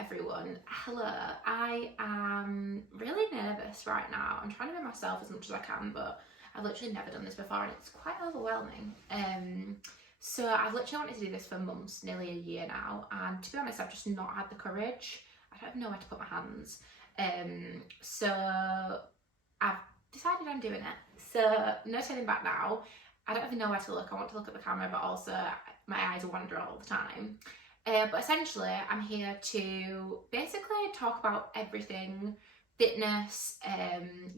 everyone. Hello, I am really nervous right now. I'm trying to be myself as much as I can, but I've literally never done this before and it's quite overwhelming. So I've literally wanted to do this for months, nearly a year now, and to be honest, I've just not had the courage. I don't even know where to put my hands. So I've decided I'm doing it. So no turning back now. I don't even know where to look. I want to look at the camera, but also my eyes wander all the time. But essentially, I'm here to basically talk about everything fitness,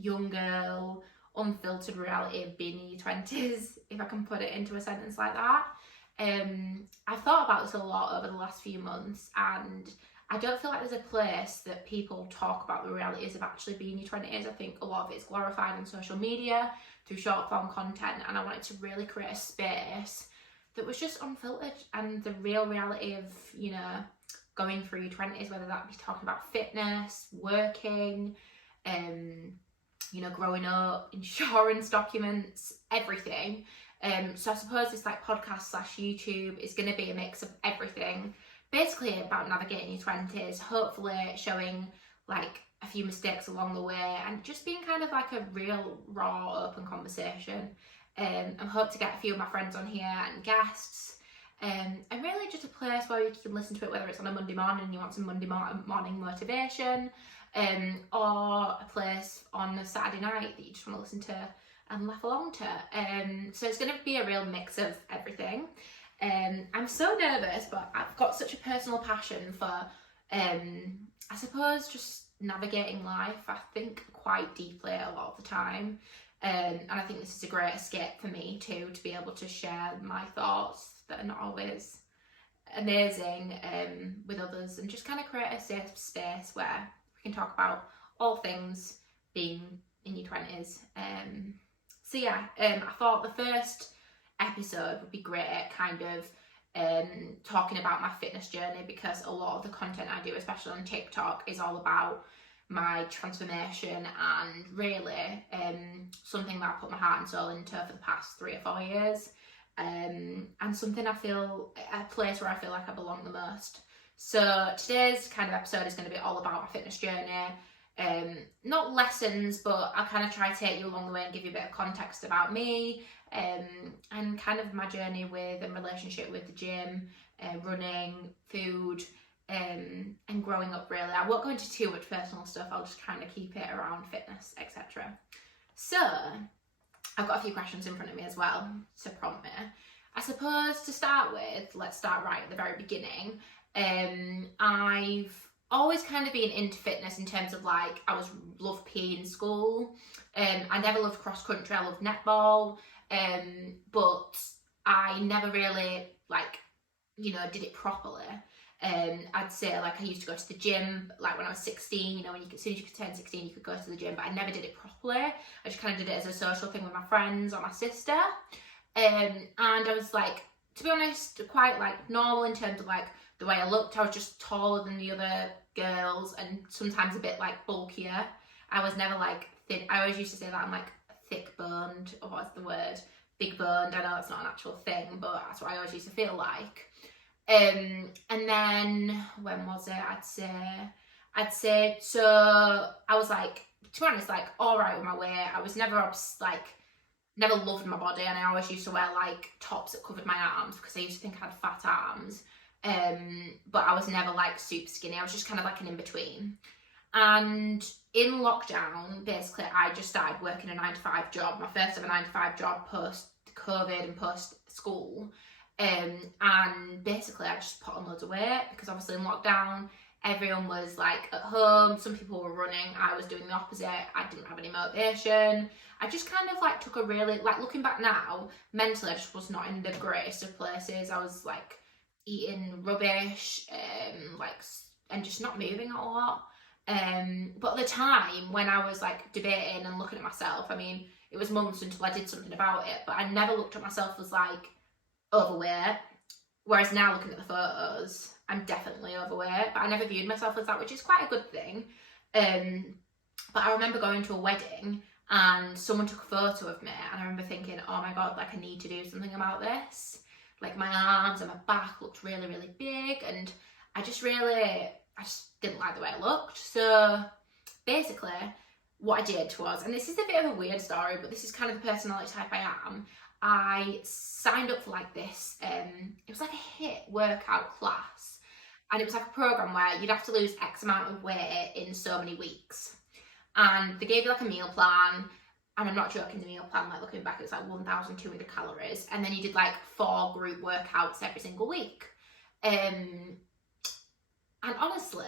young girl, unfiltered reality of being in your 20s, if I can put it into a sentence like that. I've thought about this a lot over the last few months, and I don't feel like there's a place that people talk about the realities of actually being in your 20s. I think a lot of it's glorified on social media through short form content, and I wanted to really create a space that was just unfiltered and the real reality of, you know, going through your 20s, whether that be talking about fitness, working, you know, growing up, insurance documents, everything. So I suppose this like podcast / YouTube is going to be a mix of everything, basically about navigating your 20s, hopefully showing like a few mistakes along the way and just being kind of like a real raw open conversation. I hope to get a few of my friends on here and guests, and really just a place where you can listen to it, whether it's on a Monday morning and you want some Monday morning motivation, or a place on a Saturday night that you just want to listen to and laugh along to. So it's going to be a real mix of everything. I'm so nervous, but I've got such a personal passion for, I suppose, just navigating life, I think, quite deeply a lot of the time. And I think this is a great escape for me too, to be able to share my thoughts that are not always amazing with others, and just kind of create a safe space where we can talk about all things being in your 20s. So yeah, I thought the first episode would be great at kind of talking about my fitness journey, because a lot of the content I do, especially on TikTok, is all about my transformation and really something that I put my heart and soul into for the past 3 or 4 years, and something I feel, a place where I feel like I belong the most. So today's kind of episode is going to be all about my fitness journey, not lessons, but I'll kind of try to take you along the way and give you a bit of context about me, and kind of my journey with and relationship with the gym, running, food, and growing up really. I won't go into too much personal stuff, I'll just kind of keep it around fitness, etc. So I've got a few questions in front of me as well to prompt me. I suppose to start with, let's start right at the very beginning. I've always kind of been into fitness in terms of like, I loved PE in school. I never loved cross country, I loved netball, but I never really like, you know, did it properly. I'd say like I used to go to the gym like when I was 16, you know, as soon as you could turn 16 you could go to the gym, but I never did it properly. I just kind of did it as a social thing with my friends or my sister, and I was like, to be honest, quite like normal in terms of like the way I looked. I was just taller than the other girls and sometimes a bit like bulkier. I was never like thin. I always used to say that I'm like thick boned, or what's the word, big boned. I know that's not an actual thing, but that's what I always used to feel like. And then when was it? I'd say so I was like, to be honest, like all right with my weight. I was never never loved my body, and I always used to wear like tops that covered my arms because I used to think I had fat arms, but I was never like super skinny. I was just kind of like an in-between. And in lockdown, basically I just started working a 9-to-5 job, my first ever 9-to-5 job post COVID and post school. And basically I just put on loads of weight because obviously in lockdown everyone was like at home, some people were running, I was doing the opposite. I didn't have any motivation. I just kind of like took a really, like looking back now, mentally I just was not in the greatest of places. I was like eating rubbish, and just not moving a lot. But at the time when I was like debating and looking at myself, I mean, it was months until I did something about it, but I never looked at myself as like overweight, whereas now looking at the photos I'm definitely overweight, but I never viewed myself as that, which is quite a good thing. But I remember going to a wedding and someone took a photo of me, and I remember thinking, oh my god, like I need to do something about this. Like my arms and my back looked really, really big, and I just really I just didn't like the way I looked. So basically what I did was, and this is a bit of a weird story, but this is kind of the personality type I am, I signed up for like this, it was like a HIIT workout class, and it was like a program where you'd have to lose X amount of weight in so many weeks. And they gave you like a meal plan, and I'm not joking, the meal plan, like looking back, it was like 1,200 calories, and then you did like 4 group workouts every single week. And honestly,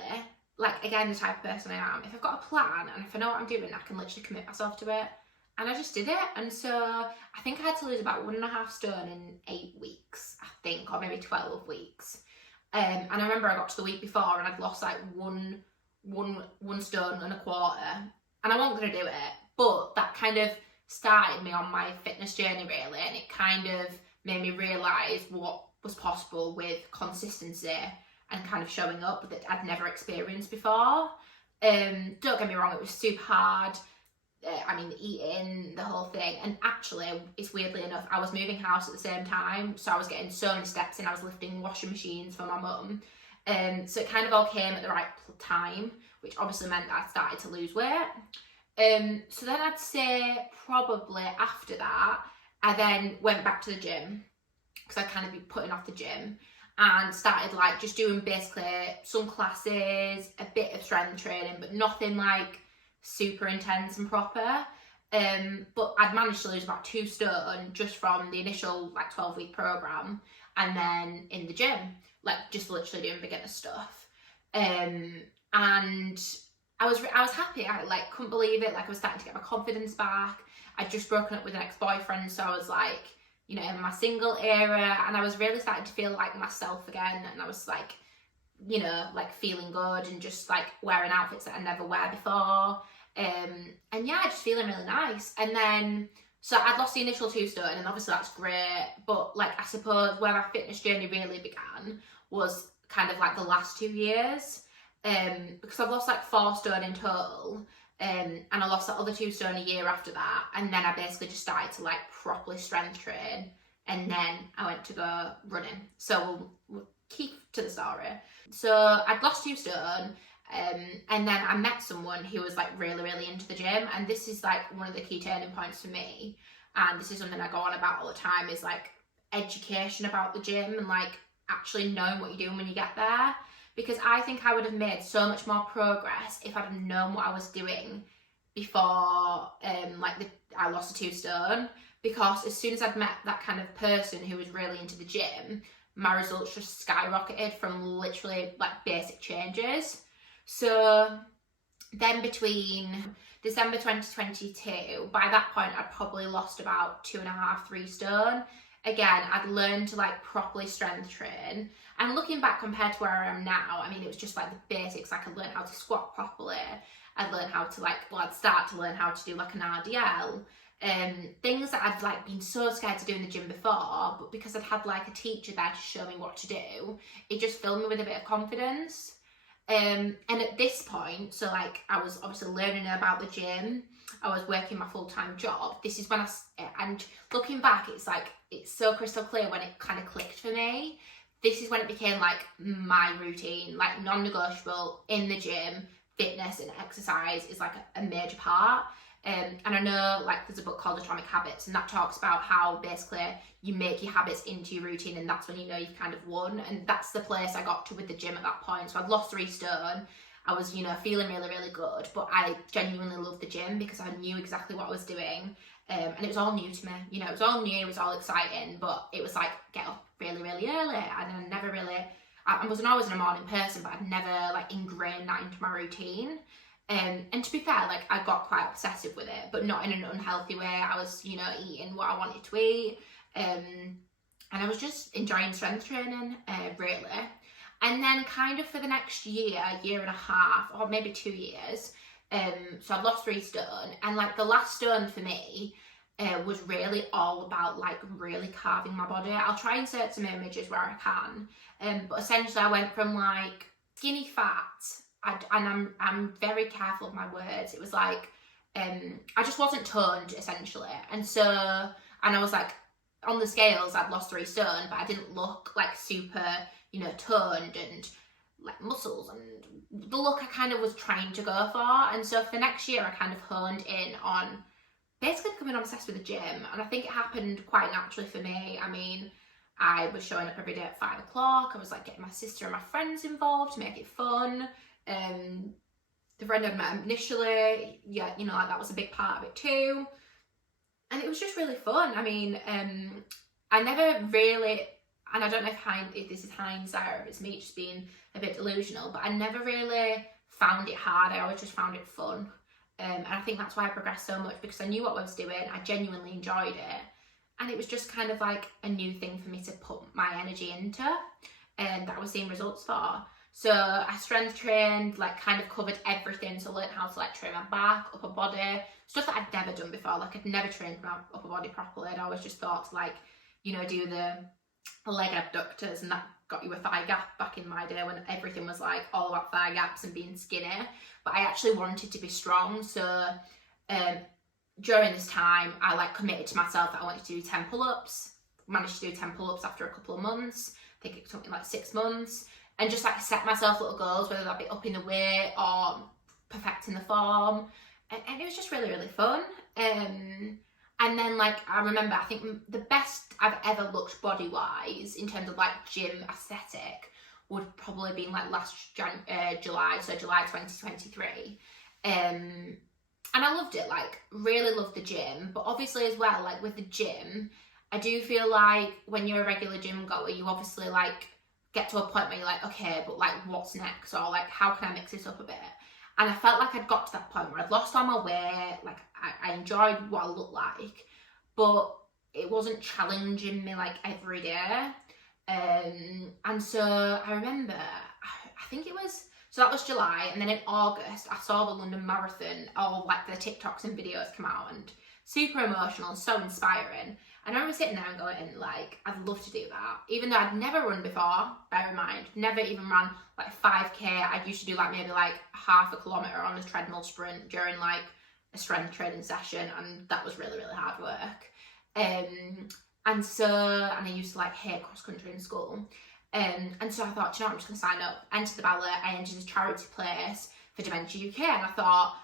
like, again, the type of person I am, if I've got a plan and if I know what I'm doing, I can literally commit myself to it. And I just did it. And so I think I had to lose about 1.5 stone in 8 weeks, I think, or maybe 12 weeks. And I remember I got to the week before and I'd lost like one stone and a quarter. And I wasn't going to do it. But that kind of started me on my fitness journey, really. And it kind of made me realise what was possible with consistency and kind of showing up that I'd never experienced before. Don't get me wrong, it was super hard. I mean, eating, the whole thing. And actually, it's weirdly enough, I was moving house at the same time, so I was getting so many steps in. I was lifting washing machines for my mum. So it kind of all came at the right time, which obviously meant that I started to lose weight. So then I'd say probably after that, I then went back to the gym, because I'd kind of be putting off the gym, and started like just doing basically some classes, a bit of strength training, but nothing like super intense and proper. But I'd managed to lose about 2 stone just from the initial like 12-week program, and then in the gym, like just literally doing beginner stuff. And I was happy. I like couldn't believe it. Like I was starting to get my confidence back. I'd just broken up with an ex-boyfriend, so I was like, you know, in my single era, and I was really starting to feel like myself again, and I was like, you know, like feeling good and just like wearing outfits that I never wear before. And yeah, just feeling really nice. And then, so I'd lost the initial 2 stone, and obviously that's great, but like I suppose where my fitness journey really began was kind of like the last 2 years, because I've lost like 4 stone in total. And I lost that other 2 stone a year after that, and then I basically just started to like properly strength train, and then I went to go running. So we'll keep to the story. So I'd lost 2 stone, and then I met someone who was like really, really into the gym, and this is like one of the key turning points for me, and this is something I go on about all the time, is like education about the gym and like actually knowing what you're doing when you get there. Because I think I would have made so much more progress if I'd have known what I was doing before I lost the 2 stone. Because as soon as I'd met that kind of person who was really into the gym, my results just skyrocketed from literally like basic changes. So then between December 2022, by that point I'd probably lost about 2.5, 3 stone. Again, I'd learned to like properly strength train. And looking back compared to where I am now, I mean, it was just like the basics. Like I'd learned how to squat properly. I'd learned how to I'd start to learn how to do like an RDL. Things that I'd like been so scared to do in the gym before, but because I'd had like a teacher there to show me what to do, it just filled me with a bit of confidence. And at this point, so like I was obviously learning about the gym, I was working my full-time job. This is when and looking back, it's like, it's so crystal clear when it kind of clicked for me. This is when it became like my routine, like non-negotiable in the gym. Fitness and exercise is like a major part. And I know like there's a book called Atomic Habits, and that talks about how basically you make your habits into your routine, and that's when you know you've kind of won. And that's the place I got to with the gym at that point. So I'd lost 3 stone. I was, you know, feeling really, really good, but I genuinely loved the gym because I knew exactly what I was doing. And it was all new to me, you know, it was all new, it was all exciting, but it was like, get up really, really early. And I never really, I wasn't always a morning person, but I'd never like ingrained that into my routine. And to be fair, like I got quite obsessive with it, but not in an unhealthy way. I was, you know, eating what I wanted to eat. And I was just enjoying strength training, really. And then kind of for the next year and a half, or maybe 2 years, so I've lost 3 stone, and like the last stone for me was really all about like really carving my body. I'll try and insert some images where I can, but essentially I went from like skinny fat, and I'm very careful of my words. It was like I just wasn't toned essentially, and I was like on the scales I'd lost 3 stone, but I didn't look like super, you know, toned and like muscles and the look I kind of was trying to go for. And so for next year, I kind of honed in on basically becoming obsessed with the gym. And I think it happened quite naturally for me. I mean, I was showing up every day at 5 o'clock. I was like getting my sister and my friends involved to make it fun. The friend I'd met initially, yeah, you know, like that was a big part of it too. And it was just really fun. I mean, I never really, and I don't know if this is hindsight or if it's me just being a bit delusional, but I never really found it hard. I always just found it fun. And I think that's why I progressed so much, because I knew what I was doing. I genuinely enjoyed it. And it was just kind of like a new thing for me to put my energy into, and that I was seeing results for. So I strength trained, like kind of covered everything. So I learned how to like train my back, upper body, stuff that I'd never done before. Like I'd never trained my upper body properly. I'd always just thought to like, you know, do the leg abductors, and that got you a thigh gap back in my day when everything was like all about thigh gaps and being skinny. But I actually wanted to be strong. So during this time, I like committed to myself that I wanted to do 10 pull-ups. Managed to do 10 pull-ups after a couple of months. I think it took me like 6 months. And just like set myself little goals, whether that be up in the weight or perfecting the form. And it was just really, really fun. And then like, I remember, I think the best I've ever looked body-wise in terms of like gym aesthetic would probably been like last July, so July 2023. And I loved it, like really loved the gym. But obviously as well, like with the gym, I do feel like when you're a regular gym goer, you obviously like get to a point where you're like, okay, but like what's next? Or like, how can I mix this up a bit? And I felt like I'd got to that point where I'd lost all my weight, like I enjoyed what I looked like, but it wasn't challenging me like every day. And so I remember, I think it was, so that was July, and then in August, I saw the London Marathon, all like the TikToks and videos come out, and super emotional and so inspiring. And I remember sitting there and going, like, I'd love to do that. Even though I'd never run before, bear in mind, never even ran like 5K. I used to do like maybe like half a kilometre on a treadmill sprint during like a strength training session, and that was really, really hard work. And I used to like hate cross country in school. And so I thought, you know what, I'm just going to sign up, enter the ballot. I entered a charity place for Dementia UK, and I thought,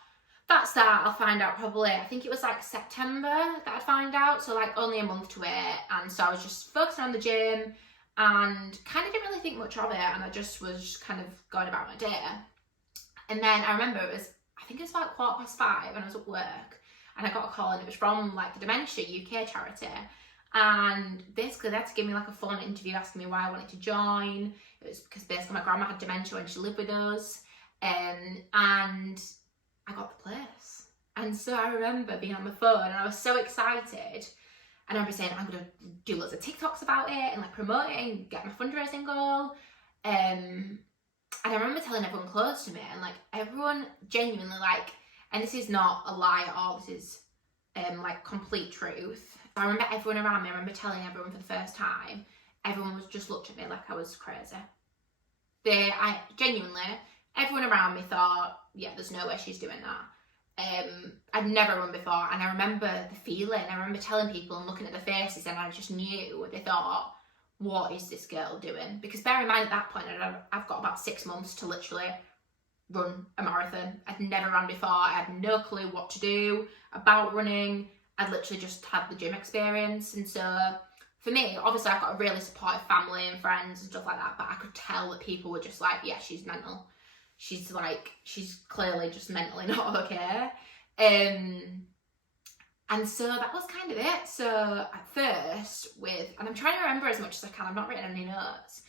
that's that, I'll find out probably, I think it was like September that I'd find out, so like only a month to wait. And so I was just focusing on the gym and kind of didn't really think much of it, and I just was kind of going about my day. And then I remember I think it was about 5:15 when I was at work, and I got a call, and it was from like the Dementia UK charity. And basically they had to give me like a phone interview asking me why I wanted to join. It was because basically my grandma had dementia when she lived with us, and I got the place. And so I remember being on the phone, and I was so excited, and I remember saying I'm going to do loads of TikToks about it and like promote it and get my fundraising goal. And I remember telling everyone close to me, and like everyone genuinely like, and this is not a lie at all, this is like complete truth. I remember everyone around me, I remember telling everyone for the first time, everyone was just looked at me like I was crazy. Genuinely, everyone around me thought, yeah, there's no way she's doing that. I'd never run before, and I remember the feeling. I remember telling people and looking at their faces, and I just knew they thought, what is this girl doing? Because bear in mind at that point, I've got about 6 months to literally run a marathon. I'd never run before. I had no clue what to do about running. I'd literally just had the gym experience. And so for me, obviously I've got a really supportive family and friends and stuff like that, but I could tell that people were just like, yeah, she's mental. She's clearly just mentally not okay. And so that was kind of it. So at first and I'm trying to remember as much as I can, I've not written any notes.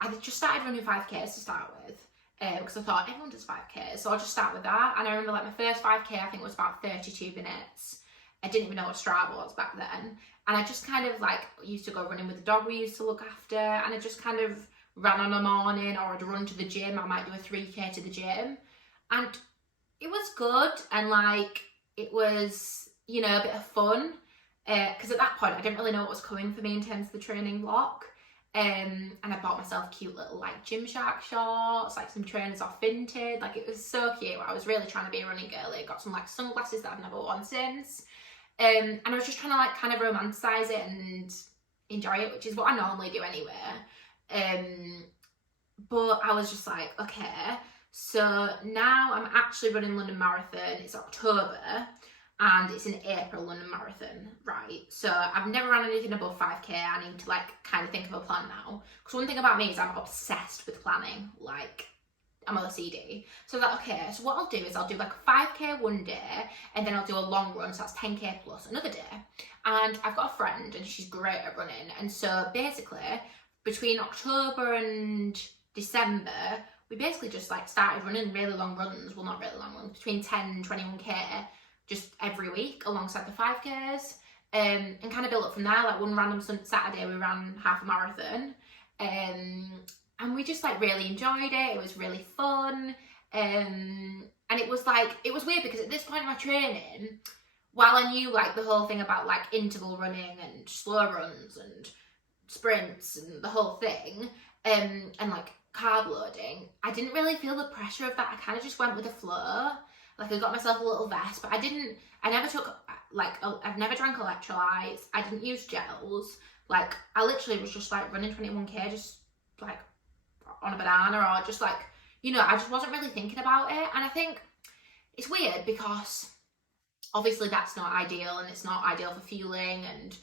I just started running 5Ks to start with, because I thought everyone does 5Ks, so I'll just start with that. And I remember like my first 5K, I think was about 32 minutes. I didn't even know what Strava was back then. And I just kind of like used to go running with the dog we used to look after, and I just kind of ran on a morning, or I'd run to the gym. I might do a 3K to the gym, and it was good, and like it was, you know, a bit of fun, because at that point I didn't really know what was coming for me in terms of the training block. And I bought myself cute little like Gymshark shorts, like some trainers off Vinted. Like it was so cute. I was really trying to be a running girly. Got some like sunglasses that I've never worn since. And I was just trying to like kind of romanticize it and enjoy it, which is what I normally do anyway. but I was just like, okay, so now I'm actually running London Marathon. It's October and it's an April London Marathon, right? So I've never ran anything above 5k. I need to like kind of think of a plan now. Because one thing about me is I'm obsessed with planning. Like, I'm OCD. So that, okay, so what I'll do is I'll do like a 5k one day and then I'll do a long run, so that's 10k plus another day. And I've got a friend and she's great at running. And so basically between October and December, we basically just like started running really long runs. Well, not really long runs, between 10 and 21k just every week alongside the 5Ks. And kind of built up from there. Like one random Saturday we ran half a marathon. And we just like really enjoyed it. It was really fun. And it was like, it was weird because at this point in my training, while I knew like the whole thing about like interval running and slow runs and sprints and the whole thing, and like carb loading, I didn't really feel the pressure of that. I kind of just went with the flow. Like I got myself a little vest, but I never took like, I've never drank electrolytes. I didn't use gels. Like I literally was just like running 21k, just like on a banana, or just like, you know, I just wasn't really thinking about it. And I think it's weird because obviously that's not ideal, and it's not ideal for fueling and,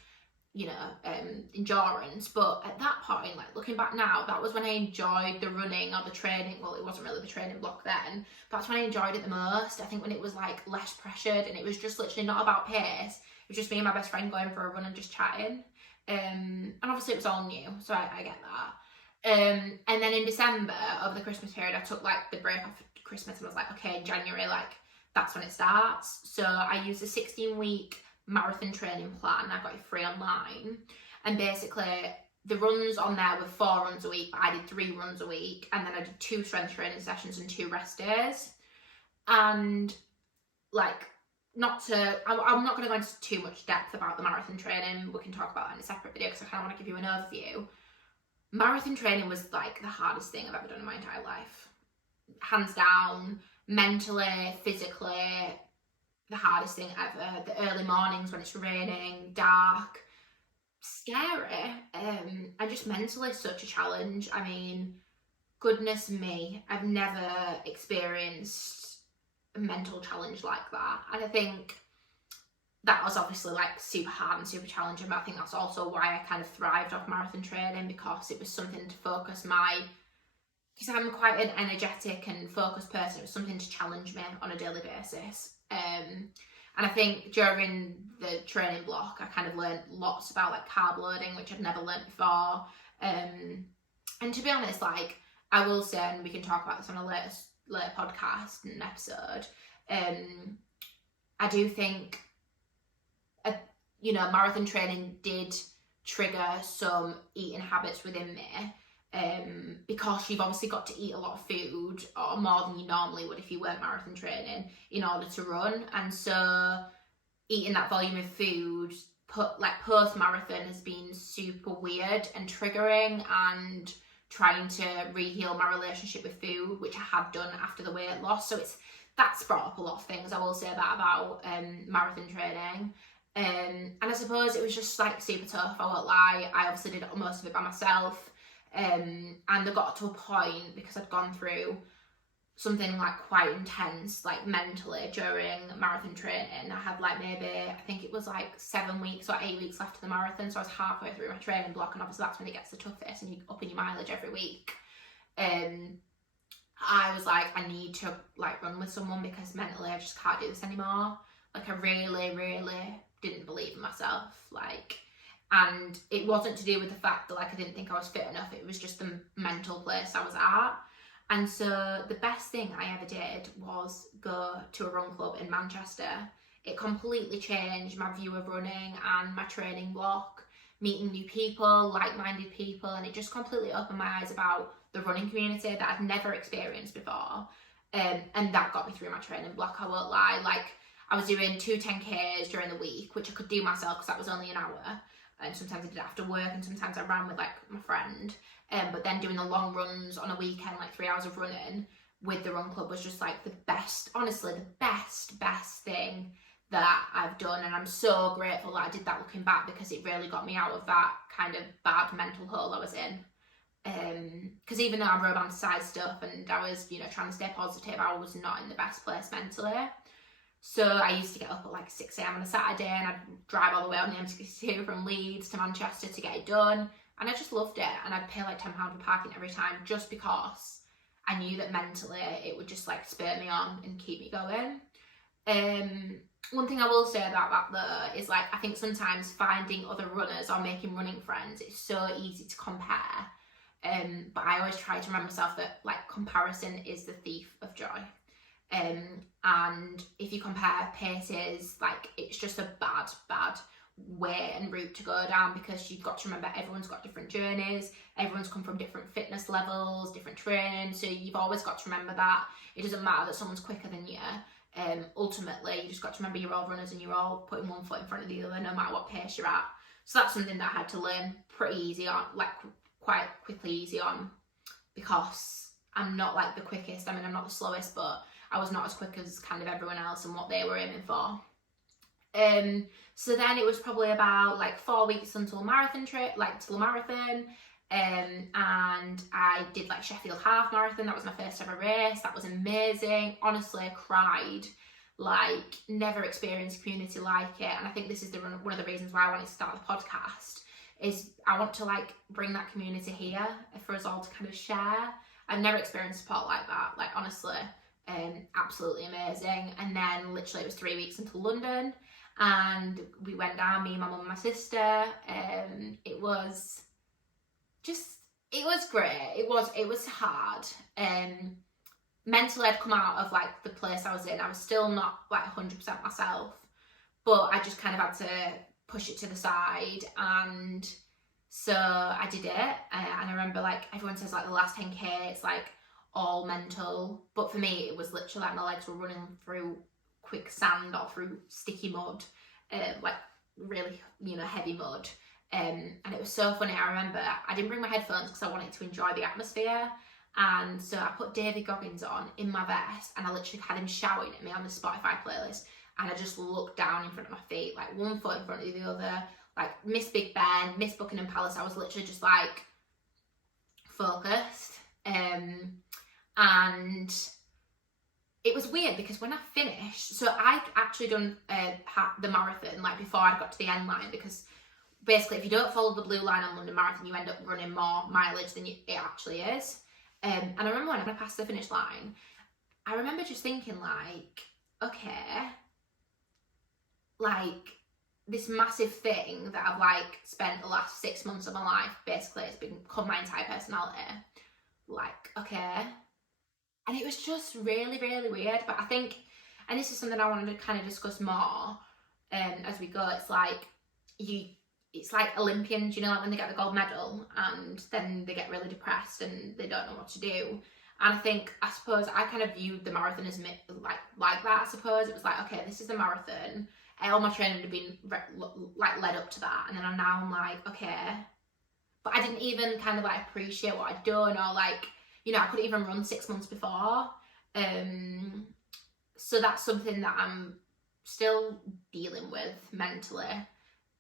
you know, endurance. But at that point, like looking back now, that was when I enjoyed the running or the training. Well, it wasn't really the training block then, but that's when I enjoyed it the most. I think when it was like less pressured and it was just literally not about pace. It was just me and my best friend going for a run and just chatting. And obviously it was all new, so I get that. And then in December, over the Christmas period, I took like the break after Christmas and was like, okay, in January, like that's when it starts. So I used a 16-week marathon training plan. I got it free online. And basically the runs on there were 4 runs a week, but I did 3 runs a week. And then I did 2 strength training sessions and 2 rest days. And like, I'm not going to go into too much depth about the marathon training. We can talk about that in a separate video because I kind of want to give you an overview. Marathon training was like the hardest thing I've ever done in my entire life. Hands down, mentally, physically, the hardest thing ever. The early mornings when it's raining, dark, scary, and just mentally such a challenge. I mean, goodness me, I've never experienced a mental challenge like that. And I think that was obviously like super hard and super challenging, but I think that's also why I kind of thrived off marathon training, because it was something to focus because I'm quite an energetic and focused person. It was something to challenge me on a daily basis. And I think during the training block, I kind of learned lots about like carb loading, which I'd never learned before. And to be honest, like I will say, and we can talk about this on a later podcast and episode, I do think, you know, marathon training did trigger some eating habits within me, because you've obviously got to eat a lot of food, or more than you normally would if you weren't marathon training, in order to run. And so eating that volume of food post-marathon has been super weird and triggering, and trying to re-heal my relationship with food, which I had done after the weight loss. So that's brought up a lot of things. I will say that about marathon training. And I suppose it was just like super tough, I won't lie. I obviously did most of it by myself. And I got to a point, because I'd gone through something like quite intense, like mentally, during marathon training. I had like maybe, I think it was like 7 weeks or 8 weeks left of the marathon. So I was halfway through my training block, and obviously that's when it gets the toughest and you're upping your mileage every week. I was like, I need to like run with someone, because mentally I just can't do this anymore. Like I really, really didn't believe in myself. Like, and it wasn't to do with the fact that like I didn't think I was fit enough. It was just the mental place I was at. And so the best thing I ever did was go to a run club in Manchester. It completely changed my view of running and my training block, meeting new people, like-minded people, and it just completely opened my eyes about the running community that I'd never experienced before. And that got me through my training block, I won't lie. Like, I was doing 2 10Ks during the week, which I could do myself because that was only an hour. And sometimes I did it after work, and sometimes I ran with like my friend. But then doing the long runs on a weekend, like 3 hours of running with the run club, was just like the best, honestly, the best thing that I've done. And I'm so grateful that I did that looking back, because it really got me out of that kind of bad mental hole I was in. because even though I romanticized stuff and I was, you know, trying to stay positive, I was not in the best place mentally. So I used to get up at like 6 a.m. on a Saturday and I'd drive all the way on the M62 from Leeds to Manchester to get it done. And I just loved it. And I'd pay like £10 for parking every time just because I knew that mentally it would just like spur me on and keep me going. One thing I will say about that though is like, I think sometimes finding other runners or making running friends, it's so easy to compare. But I always try to remind myself that like comparison is the thief of joy. And if you compare paces, like it's just a bad way and route to go down, because you've got to remember everyone's got different journeys, everyone's come from different fitness levels, different training, so you've always got to remember that. It doesn't matter that someone's quicker than you. Ultimately, you just got to remember you're all runners and you're all putting one foot in front of the other no matter what pace you're at. So that's something that I had to learn pretty easy on, like quite quickly easy on, because I'm not like the quickest. I mean, I'm not the slowest, but I was not as quick as kind of everyone else and what they were aiming for. So then it was probably about like 4 weeks until marathon till marathon. And I did like Sheffield half marathon. That was my first ever race. That was amazing. Honestly, I cried. Like, never experienced community like it. And I think this is one of the reasons why I wanted to start the podcast, is I want to like bring that community here for us all to kind of share. I've never experienced support like that. Like, honestly, absolutely amazing. And then literally it was 3 weeks into London, and we went down, me, my mum and my sister. It was great. It was hard. Mentally I'd come out of like the place I was in. I was still not like 100% myself, but I just kind of had to push it to the side, and so I did it. And I remember like everyone says like the last 10k it's like all mental, but for me it was literally like my legs were running through quicksand or through sticky mud, like really, you know, heavy mud. And it was so funny. I remember I didn't bring my headphones because I wanted to enjoy the atmosphere, and so I put David Goggins on in my vest, and I literally had him shouting at me on the Spotify playlist, and I just looked down in front of my feet, like one foot in front of the other, like Miss Big Ben, Miss Buckingham Palace. I was literally just like focused. And it was weird because when I finished, so I'd actually done the marathon like before I got to the end line, because basically if you don't follow the blue line on London Marathon you end up running more mileage than it actually is. And I remember when I passed the finish line, I remember just thinking like, okay, like this massive thing that I've like spent the last 6 months of my life, basically it's become my entire personality, like, okay. And it was just really, really weird. But I think, and this is something I wanted to kind of discuss more as we go, it's like it's like Olympians, you know, like when they get the gold medal and then they get really depressed and they don't know what to do. And I suppose I kind of viewed the marathon as like that. I suppose it was like, okay, this is the marathon. All my training had been like led up to that, and then now I'm like, okay, but I didn't even kind of like appreciate what I'd done, or like, you know, I couldn't even run 6 months before. So that's something that I'm still dealing with mentally,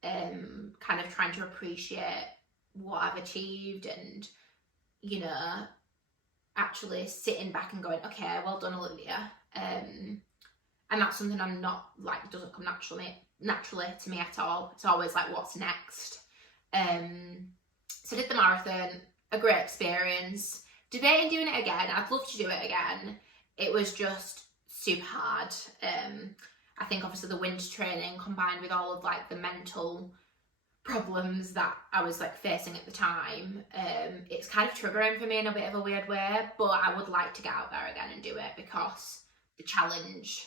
kind of trying to appreciate what I've achieved, and, you know, actually sitting back and going, okay, well done, Olivia. And that's something I'm not, like, doesn't come naturally to me at all. It's always like, what's next? So I did the marathon, a great experience. Debating doing it again. I'd love to do it again. It was just super hard. I think obviously the winter training combined with all of like the mental problems that I was like facing at the time, it's kind of triggering for me in a bit of a weird way, but I would like to get out there again and do it, because the challenge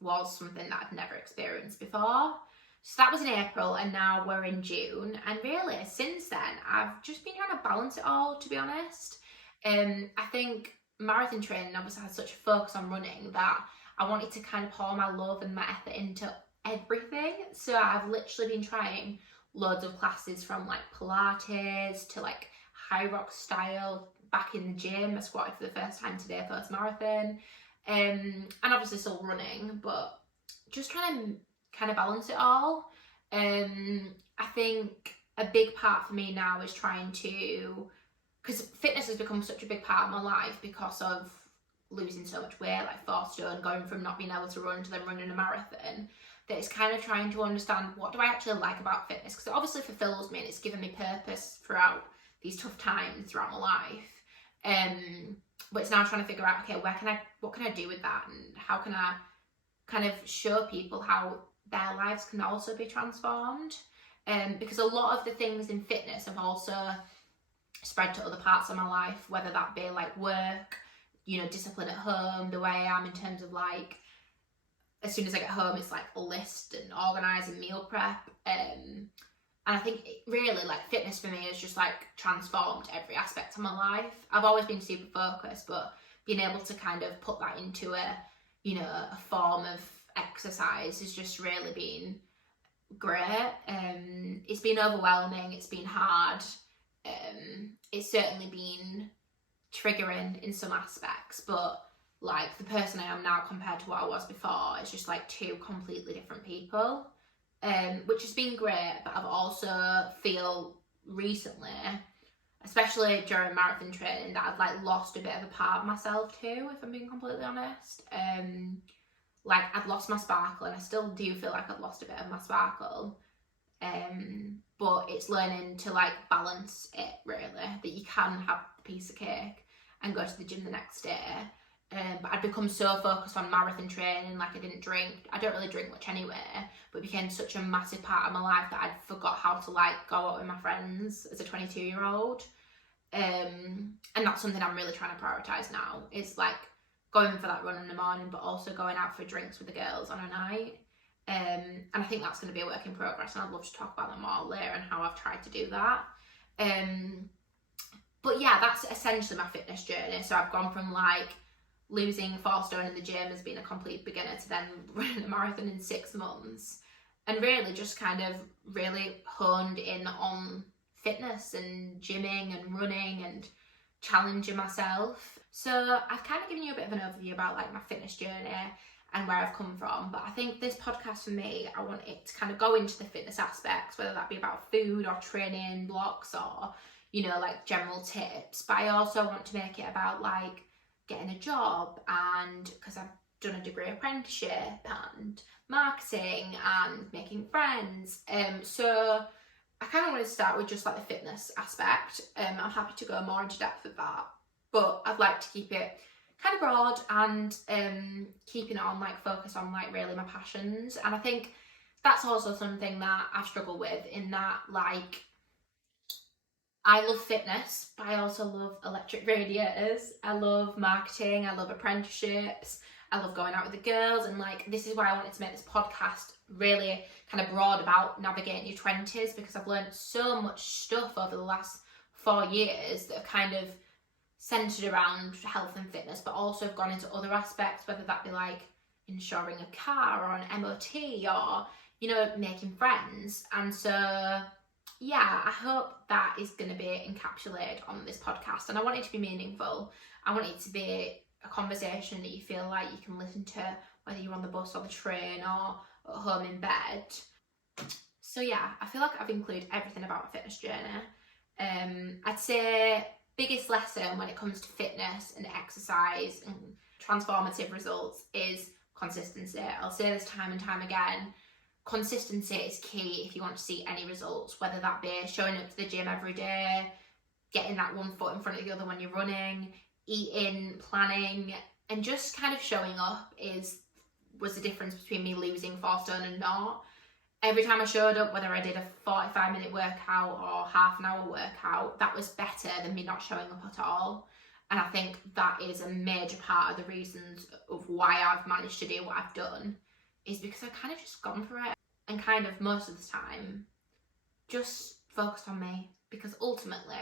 was something that I'd never experienced before. So that was in April, and now we're in June. And really, since then, I've just been trying to balance it all, to be honest. I think marathon training obviously had such a focus on running that I wanted to kind of pour my love and my effort into everything. So I've literally been trying loads of classes, from like Pilates to like high rock style, back in the gym. I squatted for the first time today post-marathon. And obviously still running, but just trying to kind of balance it all. I think a big part for me now is trying to, because fitness has become such a big part of my life because of losing so much weight, like 4 stone, going from not being able to run to then running a marathon, that it's kind of trying to understand what do I actually like about fitness, because it obviously fulfills me and it's given me purpose throughout these tough times throughout my life. But it's now trying to figure out, okay, what can I do with that, and how can I kind of show people how their lives can also be transformed. Because a lot of the things in fitness have also spread to other parts of my life, whether that be like work, you know, discipline at home, the way I am in terms of like, as soon as I get home, it's like a list and organising meal prep. And I think really like fitness for me has just like transformed every aspect of my life. I've always been super focused, but being able to kind of put that into a, you know, a form of exercise has just really been great. It's been overwhelming, it's been hard, it's certainly been triggering in some aspects, but like the person I am now compared to what I was before is just like 2 completely different people, which has been great. But I've also feel recently, especially during marathon training, that I've like lost a bit of a part of myself too, if I'm being completely honest. Like I've lost my sparkle, and I still do feel like I've lost a bit of my sparkle, but it's learning to like balance it, really, that you can have a piece of cake and go to the gym the next day. But I'd become so focused on marathon training, like I didn't drink. I don't really drink much anyway, but it became such a massive part of my life that I'd forgot how to like go out with my friends as a 22-year-old. And that's something I'm really trying to prioritise now, is like going for that run in the morning, but also going out for drinks with the girls on a night. And I think that's going to be a work in progress, and I'd love to talk about that more later and how I've tried to do that. But yeah, that's essentially my fitness journey. So I've gone from like losing 4 stone in the gym as being a complete beginner to then running a marathon in 6 months, and really just kind of really honed in on fitness and gymming and running and challenging myself. So I've kind of given you a bit of an overview about like my fitness journey and where I've come from, but I think this podcast for me, I want it to kind of go into the fitness aspects, whether that be about food or training blocks or, you know, like general tips. But I also want to make it about like getting a job, and because I've done a degree apprenticeship and marketing and making friends. So I kind of want to start with just like the fitness aspect. I'm happy to go more into depth with that, but I'd like to keep it kind of broad and keeping it on like focus on like really my passions. And I think that's also something that I've struggled with, in that like I love fitness, but I also love electric radiators. I love marketing, I love apprenticeships, I love going out with the girls, and like this is why I wanted to make this podcast really kind of broad about navigating your 20s, because I've learned so much stuff over the last 4 years that have kind of centered around health and fitness, but also have gone into other aspects, whether that be like insuring a car or an MOT or, you know, making friends. And so yeah, I hope that is going to be encapsulated on this podcast, and I want it to be meaningful. I want it to be a conversation that you feel like you can listen to, whether you're on the bus or the train or at home in bed. So yeah, I feel like I've included everything about my fitness journey. I'd say biggest lesson when it comes to fitness and exercise and transformative results is consistency. I'll say this time and time again. Consistency is key if you want to see any results, whether that be showing up to the gym every day, getting that one foot in front of the other when you're running, eating, planning, and just kind of showing up was the difference between me losing 4 stone and not. Every time I showed up, whether I did a 45-minute workout or half an hour workout, that was better than me not showing up at all. And I think that is a major part of the reasons of why I've managed to do what I've done, is because I've kind of just gone for it and kind of most of the time just focused on me, because ultimately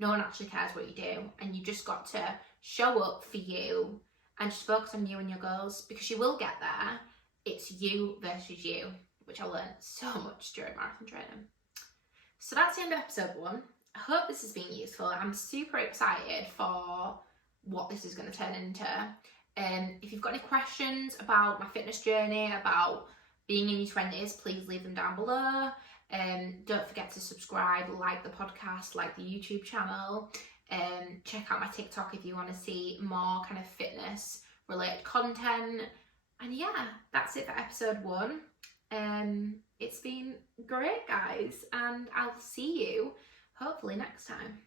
no one actually cares what you do, and you just got to show up for you and just focus on you and your goals, because you will get there. It's you versus you, which I learned so much during marathon training. So that's the end of episode 1. I hope this has been useful. I'm super excited for what this is going to turn into. If you've got any questions about my fitness journey, about being in your 20s, please leave them down below. Don't forget to subscribe, like the podcast, like the YouTube channel. Check out my TikTok if you want to see more kind of fitness related content. And yeah, that's it for episode 1. It's been great, guys, and I'll see you hopefully next time.